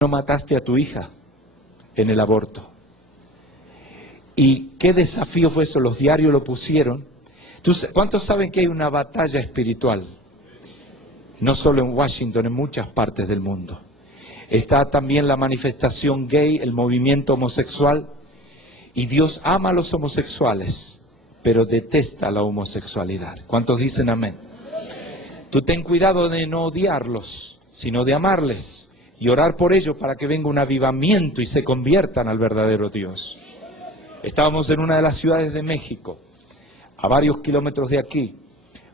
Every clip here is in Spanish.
no mataste a tu hija en el aborto. ¿Y qué desafío fue eso? Los diarios lo pusieron. ¿Cuántos saben que hay una batalla espiritual? No solo en Washington, en muchas partes del mundo. Está también la manifestación gay, el movimiento homosexual. Y Dios ama a los homosexuales, pero detesta la homosexualidad. ¿Cuántos dicen amén? Tú ten cuidado de no odiarlos, sino de amarles y orar por ellos para que venga un avivamiento y se conviertan al verdadero Dios. Estábamos en una de las ciudades de México, a varios kilómetros de aquí,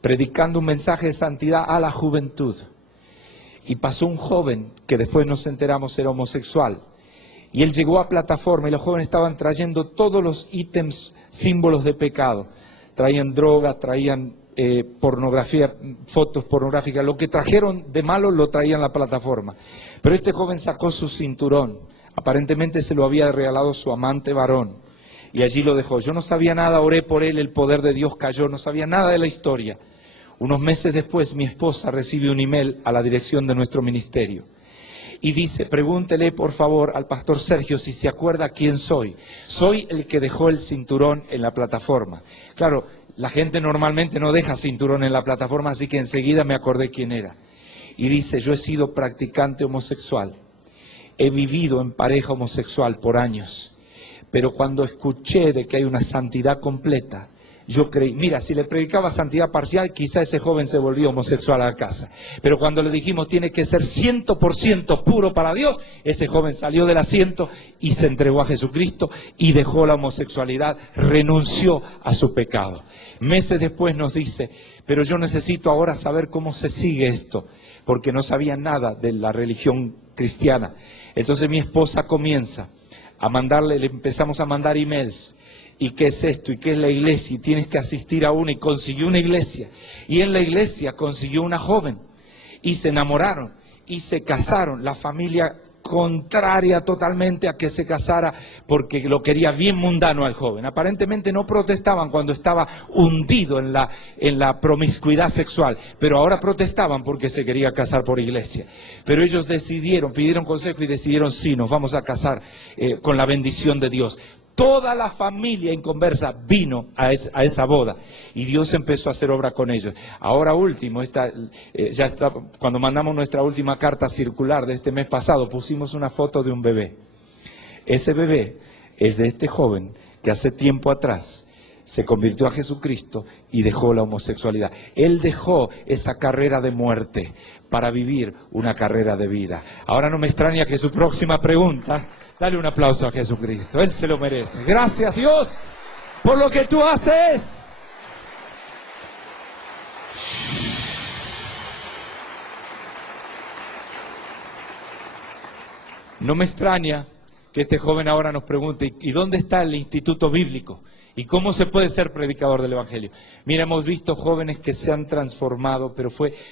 predicando un mensaje de santidad a la juventud. Y pasó un joven que después nos enteramos era homosexual. Y él llegó a plataforma y los jóvenes estaban trayendo todos los ítems, símbolos de pecado. Traían drogas, traían pornografía, fotos pornográficas. Lo que trajeron de malo lo traían a la plataforma. Pero este joven sacó su cinturón. Aparentemente se lo había regalado su amante varón. Y allí lo dejó. Yo no sabía nada, oré por él, el poder de Dios cayó, no sabía nada de la historia. Unos meses después mi esposa recibe un email a la dirección de nuestro ministerio. Y dice, pregúntele por favor al pastor Sergio si se acuerda quién soy. Soy el que dejó el cinturón en la plataforma. Claro, la gente normalmente no deja cinturón en la plataforma, así que enseguida me acordé quién era. Y dice, yo he sido practicante homosexual. He vivido en pareja homosexual por años. Pero cuando escuché de que hay una santidad completa, yo creí, mira, si le predicaba santidad parcial, quizá ese joven se volvió homosexual a la casa. Pero cuando le dijimos, tiene que ser 100% puro para Dios, ese joven salió del asiento y se entregó a Jesucristo y dejó la homosexualidad, renunció a su pecado. Meses después nos dice, pero yo necesito ahora saber cómo se sigue esto, porque no sabía nada de la religión cristiana. Entonces mi esposa comienza a mandarle, le empezamos a mandar emails. ¿Y qué es esto? ¿Y qué es la iglesia? Y tienes que asistir a una. Y consiguió una iglesia. Y en la iglesia consiguió una joven. Y se enamoraron. Y se casaron. La familia contraria totalmente a que se casara porque lo quería bien mundano al joven. Aparentemente no protestaban cuando estaba hundido en la promiscuidad sexual. Pero ahora protestaban porque se quería casar por iglesia. Pero ellos decidieron, pidieron consejo y decidieron, sí, nos vamos a casar con la bendición de Dios. Toda la familia inconversa vino a esa boda y Dios empezó a hacer obra con ellos. Ahora último, cuando mandamos nuestra última carta circular de este mes pasado, pusimos una foto de un bebé. Ese bebé es de este joven que hace tiempo atrás se convirtió a Jesucristo y dejó la homosexualidad. Él dejó esa carrera de muerte para vivir una carrera de vida. Ahora no me extraña que su próxima pregunta... Dale un aplauso a Jesucristo, Él se lo merece. Gracias Dios por lo que tú haces. No me extraña que este joven ahora nos pregunte, ¿y dónde está el instituto bíblico? ¿Y cómo se puede ser predicador del Evangelio? Mira, hemos visto jóvenes que se han transformado, pero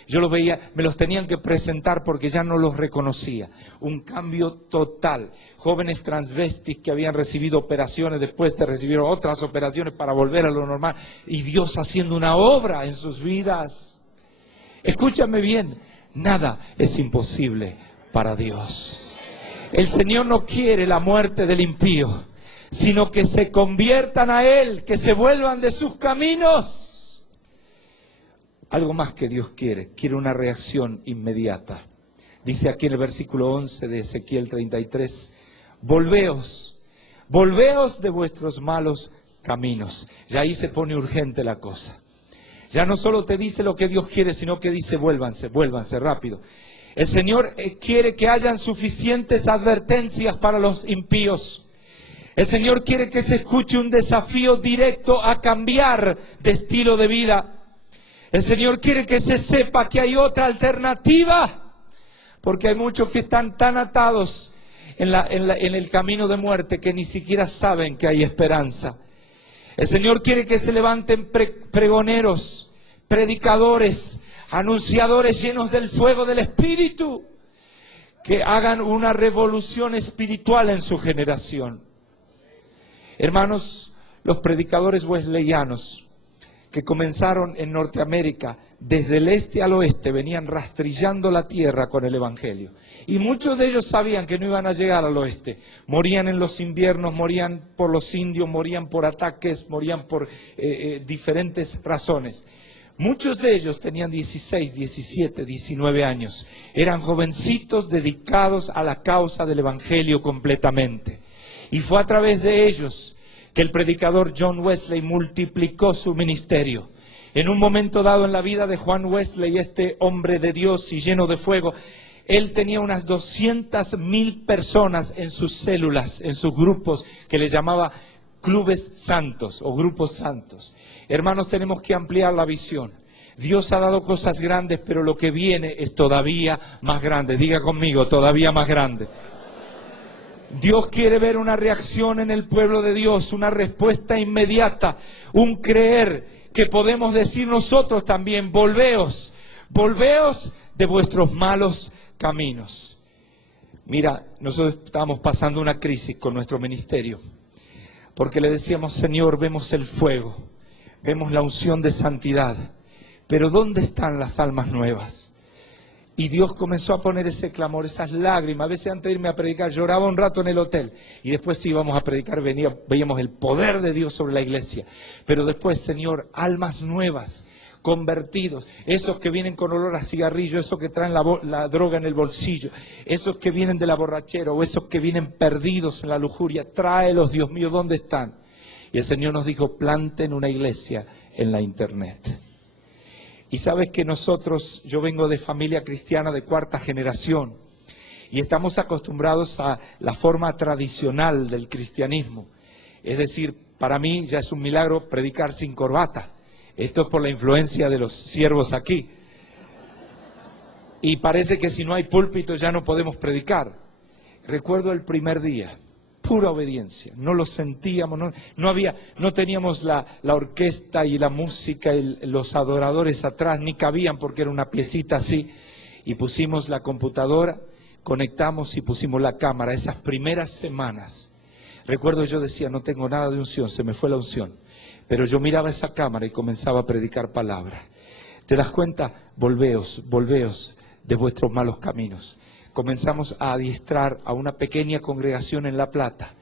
yo los veía, me los tenían que presentar porque ya no los reconocía. Un cambio total. Jóvenes transvestis que habían recibido operaciones, después te recibieron otras operaciones para volver a lo normal. Y Dios haciendo una obra en sus vidas. Escúchame bien, nada es imposible para Dios. El Señor no quiere la muerte del impío, sino que se conviertan a Él, que se vuelvan de sus caminos. Algo más que Dios quiere una reacción inmediata. Dice aquí en el versículo 11 de Ezequiel 33, volveos de vuestros malos caminos. Ya ahí se pone urgente la cosa. Ya no solo te dice lo que Dios quiere, sino que dice vuélvanse rápido. El Señor quiere que hayan suficientes advertencias para los impíos. El Señor quiere que se escuche un desafío directo a cambiar de estilo de vida. El Señor quiere que se sepa que hay otra alternativa, porque hay muchos que están tan atados en el camino de muerte que ni siquiera saben que hay esperanza. El Señor quiere que se levanten pregoneros, predicadores, anunciadores llenos del fuego del Espíritu, que hagan una revolución espiritual en su generación. Hermanos, los predicadores wesleyanos que comenzaron en Norteamérica desde el este al oeste venían rastrillando la tierra con el Evangelio. Y muchos de ellos sabían que no iban a llegar al oeste. Morían en los inviernos, morían por los indios, morían por ataques, morían por diferentes razones. Muchos de ellos tenían 16, 17, 19 años. Eran jovencitos dedicados a la causa del Evangelio completamente. Y fue a través de ellos que el predicador John Wesley multiplicó su ministerio. En un momento dado en la vida de Juan Wesley, este hombre de Dios y lleno de fuego, él tenía unas 200,000 personas en sus células, en sus grupos, que le llamaba clubes santos o grupos santos. Hermanos, tenemos que ampliar la visión. Dios ha dado cosas grandes, pero lo que viene es todavía más grande. Diga conmigo, todavía más grande. Dios quiere ver una reacción en el pueblo de Dios, una respuesta inmediata, un creer que podemos decir nosotros también: volveos, volveos de vuestros malos caminos. Mira, nosotros estábamos pasando una crisis con nuestro ministerio, porque le decíamos: Señor, vemos el fuego, vemos la unción de santidad, pero ¿dónde están las almas nuevas? Y Dios comenzó a poner ese clamor, esas lágrimas. A veces antes de irme a predicar lloraba un rato en el hotel, y después íbamos a predicar, veíamos el poder de Dios sobre la iglesia. Pero después, Señor, almas nuevas, convertidos, esos que vienen con olor a cigarrillo, esos que traen la droga en el bolsillo, esos que vienen de la borrachera, o esos que vienen perdidos en la lujuria, tráelos, Dios mío, ¿dónde están? Y el Señor nos dijo: planten una iglesia en la internet. Y sabes que nosotros, yo vengo de familia cristiana de 4ª generación, y estamos acostumbrados a la forma tradicional del cristianismo. Es decir, para mí ya es un milagro predicar sin corbata. Esto es por la influencia de los siervos aquí. Y parece que si no hay púlpito ya no podemos predicar. Recuerdo el primer día, pura obediencia, no lo sentíamos, no teníamos la orquesta y la música y los adoradores atrás, ni cabían porque era una piecita así, y pusimos la computadora, conectamos y pusimos la cámara. Esas primeras semanas, recuerdo, yo decía: no tengo nada de unción, se me fue la unción, pero yo miraba esa cámara y comenzaba a predicar palabra. ¿Te das cuenta? Volveos, volveos de vuestros malos caminos. Comenzamos a adiestrar a una pequeña congregación en La Plata.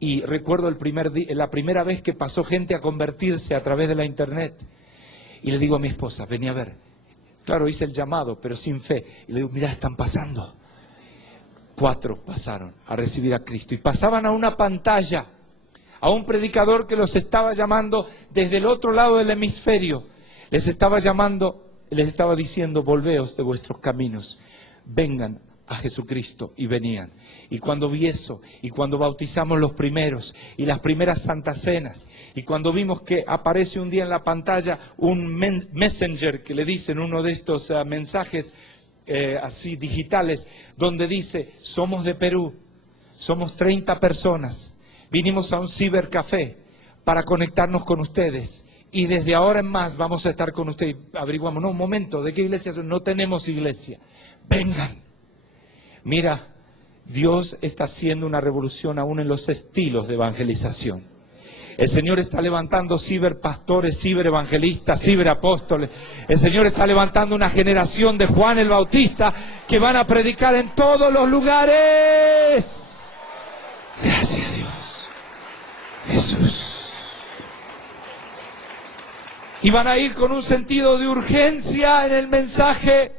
Y recuerdo la primera vez que pasó gente a convertirse a través de la internet. Y le digo a mi esposa: vení a ver. Claro, hice el llamado, pero sin fe. Y le digo: mirá, están pasando. 4 pasaron a recibir a Cristo. Y pasaban a una pantalla, a un predicador que los estaba llamando desde el otro lado del hemisferio. Les estaba llamando, les estaba diciendo: volveos de vuestros caminos, vengan a Jesucristo. Y venían. Y cuando vi eso, y cuando bautizamos los primeros, y las primeras santas cenas, y cuando vimos que aparece un día en la pantalla un messenger, que le dicen, uno de estos mensajes así digitales, donde dice: somos de Perú, somos 30 personas, vinimos a un cibercafé para conectarnos con ustedes, y desde ahora en más vamos a estar con ustedes. Averiguamos: no, un momento, ¿de qué iglesia son? No tenemos iglesia, vengan. Mira, Dios está haciendo una revolución aún en los estilos de evangelización. El Señor está levantando ciberpastores, ciberevangelistas, ciberapóstoles. El Señor está levantando una generación de Juan el Bautista que van a predicar en todos los lugares. Gracias a Dios. Jesús. Y van a ir con un sentido de urgencia en el mensaje.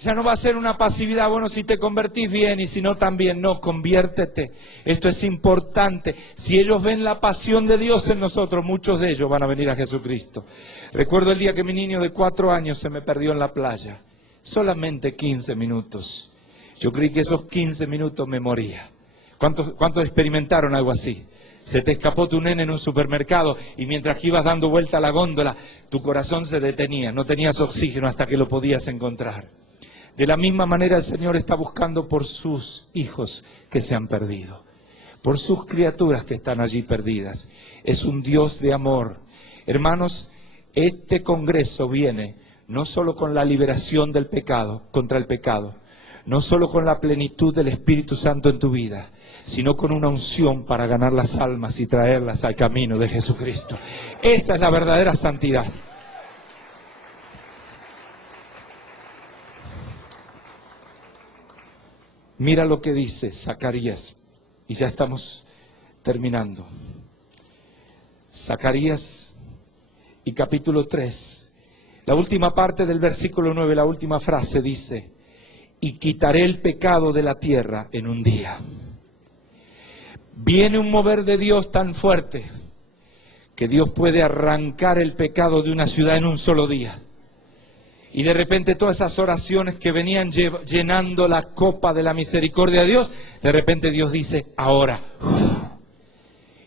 Ya no va a ser una pasividad: bueno, si te convertís bien y si no también. No, conviértete. Esto es importante. Si ellos ven la pasión de Dios en nosotros, muchos de ellos van a venir a Jesucristo. Recuerdo el día que mi niño de 4 años se me perdió en la playa. Solamente 15 minutos. Yo creí que esos 15 minutos me moría. ¿Cuántos experimentaron algo así? Se te escapó tu nene en un supermercado y mientras que ibas dando vuelta a la góndola, tu corazón se detenía, no tenías oxígeno hasta que lo podías encontrar. De la misma manera el Señor está buscando por sus hijos que se han perdido, por sus criaturas que están allí perdidas. Es un Dios de amor. Hermanos, este congreso viene no solo con la liberación del pecado, contra el pecado, no solo con la plenitud del Espíritu Santo en tu vida, sino con una unción para ganar las almas y traerlas al camino de Jesucristo. Esa es la verdadera santidad. Mira lo que dice Zacarías, y ya estamos terminando. Zacarías y capítulo 3, la última parte del versículo 9, la última frase dice: y quitaré el pecado de la tierra en un día. Viene un mover de Dios tan fuerte que Dios puede arrancar el pecado de una ciudad en un solo día. Y de repente todas esas oraciones que venían llenando la copa de la misericordia de Dios, de repente Dios dice: ahora.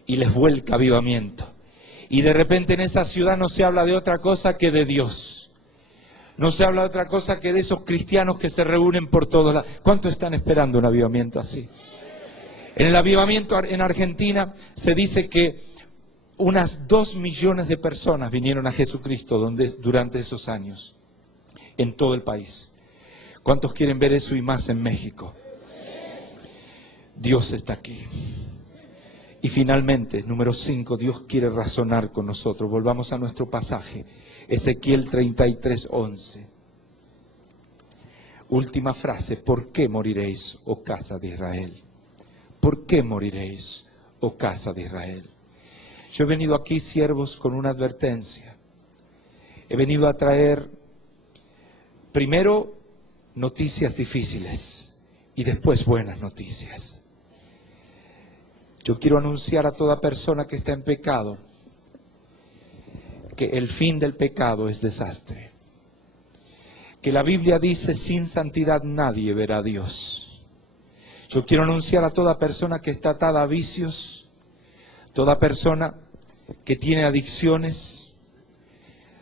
Y les vuelca avivamiento. Y de repente en esa ciudad no se habla de otra cosa que de Dios. No se habla de otra cosa que de esos cristianos que se reúnen por todos lados. ¿Cuántos están esperando un avivamiento así? En el avivamiento en Argentina se dice que unas 2 millones de personas vinieron a Jesucristo durante esos años, en todo el país. ¿Cuántos quieren ver eso y más en México? Dios está aquí. Y finalmente, número 5, Dios quiere razonar con nosotros. Volvamos a nuestro pasaje, Ezequiel 33:11. Última frase: ¿por qué moriréis, oh casa de Israel? ¿Por qué moriréis, oh casa de Israel? Yo he venido aquí, siervos, con una advertencia. He venido a traer primero noticias difíciles y después buenas noticias. Yo quiero anunciar a toda persona que está en pecado que el fin del pecado es desastre. Que la Biblia dice: sin santidad nadie verá a Dios. Yo quiero anunciar a toda persona que está atada a vicios, toda persona que tiene adicciones,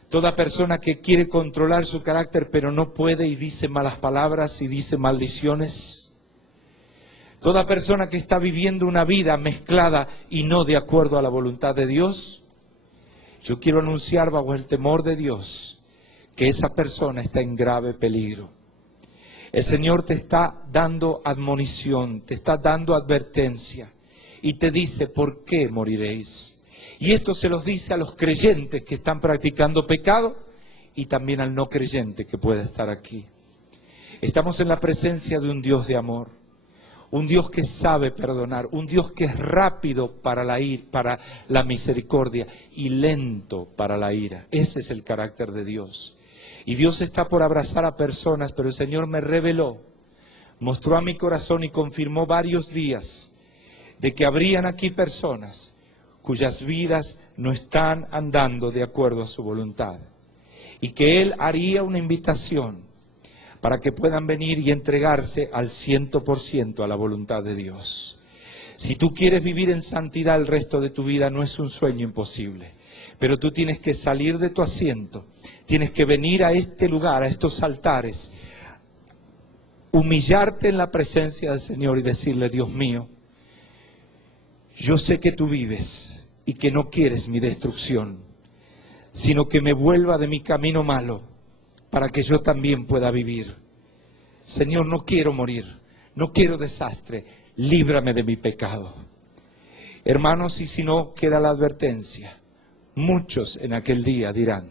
toda persona que quiere controlar su carácter pero no puede y dice malas palabras y dice maldiciones. Toda persona que está viviendo una vida mezclada y no de acuerdo a la voluntad de Dios, yo quiero anunciar bajo el temor de Dios que esa persona está en grave peligro. El Señor te está dando admonición, te está dando advertencia y te dice: ¿por qué moriréis? Y esto se los dice a los creyentes que están practicando pecado y también al no creyente que puede estar aquí. Estamos en la presencia de un Dios de amor. Un Dios que sabe perdonar, un Dios que es rápido para la misericordia y lento para la ira. Ese es el carácter de Dios. Y Dios está por abrazar a personas, pero el Señor me reveló, mostró a mi corazón y confirmó varios días de que habrían aquí personas cuyas vidas no están andando de acuerdo a su voluntad. Y que Él haría una invitación para que puedan venir y entregarse al 100% a la voluntad de Dios. Si tú quieres vivir en santidad el resto de tu vida, no es un sueño imposible, pero tú tienes que salir de tu asiento, tienes que venir a este lugar, a estos altares, humillarte en la presencia del Señor y decirle: Dios mío, yo sé que tú vives y que no quieres mi destrucción, sino que me vuelva de mi camino malo, para que yo también pueda vivir. Señor, no quiero morir, no quiero desastre, líbrame de mi pecado. Hermanos, y si no, queda la advertencia. Muchos en aquel día dirán: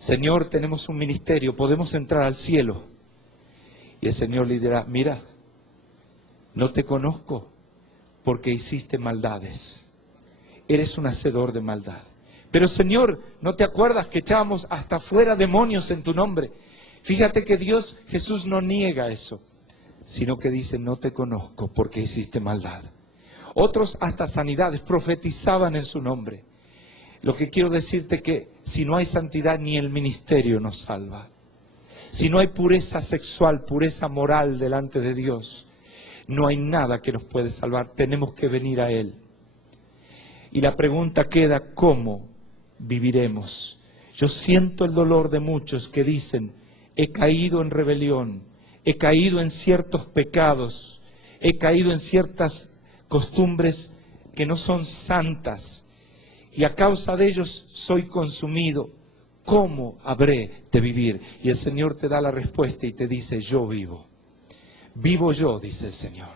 Señor, tenemos un ministerio, podemos entrar al cielo. Y el Señor le dirá: mira, no te conozco porque hiciste maldades. Eres un hacedor de maldad. Pero Señor, ¿no te acuerdas que echábamos hasta fuera demonios en tu nombre? Fíjate que Jesús no niega eso, sino que dice: no te conozco porque hiciste maldad. Otros hasta sanidades profetizaban en su nombre. Lo que quiero decirte que si no hay santidad, ni el ministerio nos salva. Si no hay pureza sexual, pureza moral delante de Dios, no hay nada que nos puede salvar. Tenemos que venir a Él. Y la pregunta queda: ¿cómo viviremos? Yo siento el dolor de muchos que dicen: he caído en rebelión, he caído en ciertos pecados, he caído en ciertas costumbres que no son santas, y a causa de ellos soy consumido. ¿Cómo habré de vivir? Y el Señor te da la respuesta y te dice: yo vivo. Vivo yo, dice el Señor.